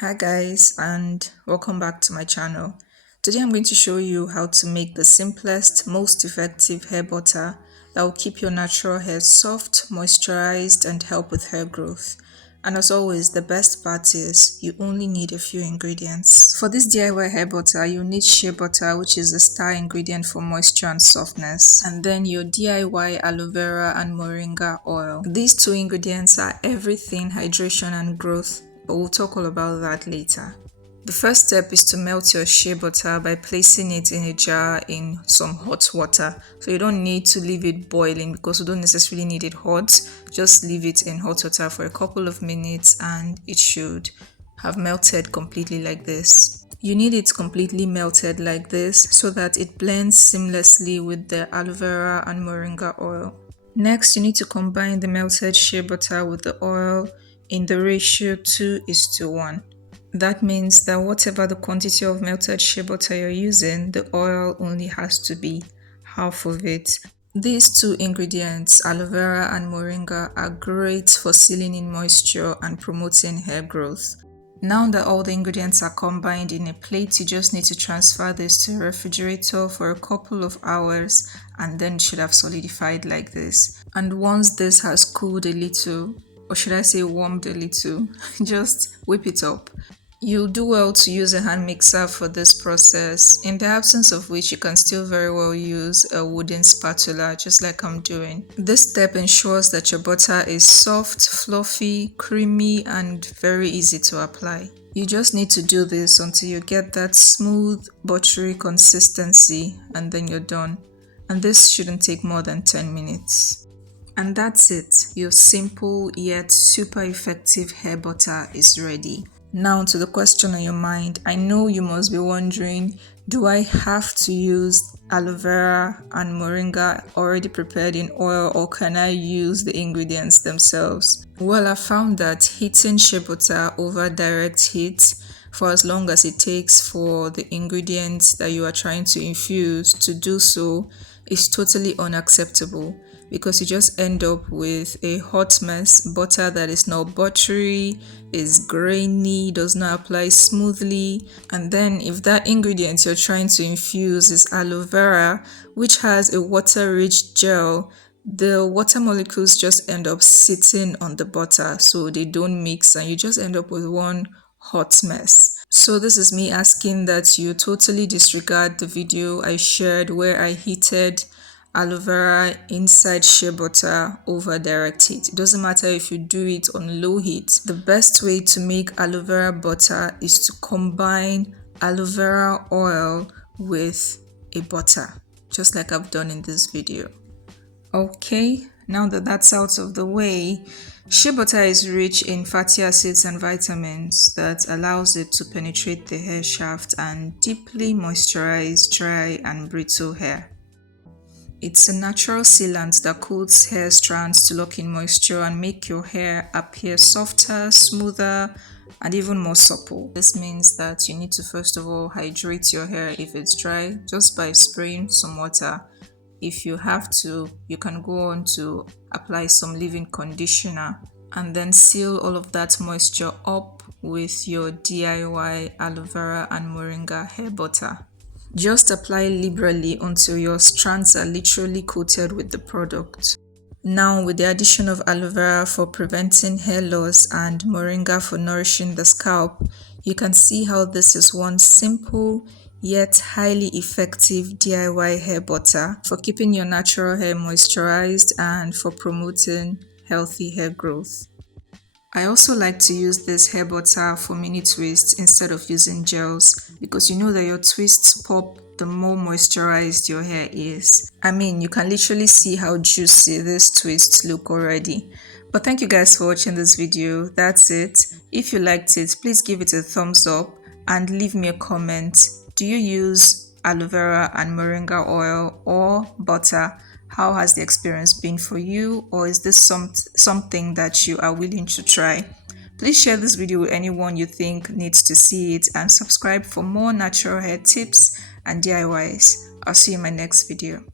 Hi guys, and welcome back to my channel. Today I'm going to show you how to make the simplest, most effective hair butter that will keep your natural hair soft, moisturized, and help with hair growth. And as always, the best part is you only need a few ingredients. For this DIY hair butter, you need shea butter, which is the star ingredient for moisture and softness, and then your DIY aloe vera and moringa oil. These two ingredients are everything hydration and growth, but we'll talk all about that later. The first step is to melt your shea butter by placing it in a jar in some hot water. So you don't need to leave it boiling because you don't necessarily need it hot. Just leave it in hot water for a couple of minutes and it should have melted completely like this. You need it completely melted like this so that it blends seamlessly with the aloe vera and moringa oil. Next, you need to combine the melted shea butter with the oil in the ratio 2:1. That means that whatever the quantity of melted shea butter you're using, the oil only has to be half of it. These two ingredients, aloe vera and moringa, are great for sealing in moisture and promoting hair growth. Now that all the ingredients are combined in a plate, you just need to transfer this to a refrigerator for a couple of hours and then it should have solidified like this. And once this has cooled a little, or should I say warmed a little, just whip it up. You'll do well to use a hand mixer for this process, in the absence of which you can still very well use a wooden spatula just like I'm doing. This step ensures that your butter is soft, fluffy, creamy, and very easy to apply. You just need to do this until you get that smooth, buttery consistency and then you're done. And this shouldn't take more than 10 minutes. And that's it. Your simple yet super effective hair butter is ready. Now to the question on your mind. I know you must be wondering, do I have to use aloe vera and moringa already prepared in oil, or can I use the ingredients themselves? Well, I found that heating shea butter over direct heat for as long as it takes for the ingredients that you are trying to infuse to do so is totally unacceptable, because you just end up with a hot mess, butter that is not buttery, is grainy, does not apply smoothly. And then if that ingredient you're trying to infuse is aloe vera, which has a water-rich gel, the water molecules just end up sitting on the butter, so they don't mix and you just end up with one hot mess. So this is me asking that you totally disregard the video I shared where I heated aloe vera inside shea butter over direct heat. It doesn't matter if you do it on low heat. The best way to make aloe vera butter is to combine aloe vera oil with a butter, just like I've done in this video. Okay, now that that's out of the way, shea butter is rich in fatty acids and vitamins that allows it to penetrate the hair shaft and deeply moisturize dry and brittle hair. It's a natural sealant that coats hair strands to lock in moisture and make your hair appear softer, smoother, and even more supple. This means that you need to first of all hydrate your hair if it's dry just by spraying some water. If you have to, you can go on to apply some leave-in conditioner and then seal all of that moisture up with your DIY aloe vera and moringa hair butter. Just apply liberally until your strands are literally coated with the product. Now, with the addition of aloe vera for preventing hair loss and moringa for nourishing the scalp, you can see how this is one simple yet highly effective DIY hair butter for keeping your natural hair moisturized and for promoting healthy hair growth. I also like to use this hair butter for mini twists instead of using gels, because you know that your twists pop the more moisturized your hair is. I mean, you can literally see how juicy these twists look already. But thank you guys for watching this video. That's it. If you liked it, please give it a thumbs up and leave me a comment. Do you use aloe vera and moringa oil or butter? How has the experience been for you, or is this something that you are willing to try? Please share this video with anyone you think needs to see it and subscribe for more natural hair tips and DIYs. I'll see you in my next video.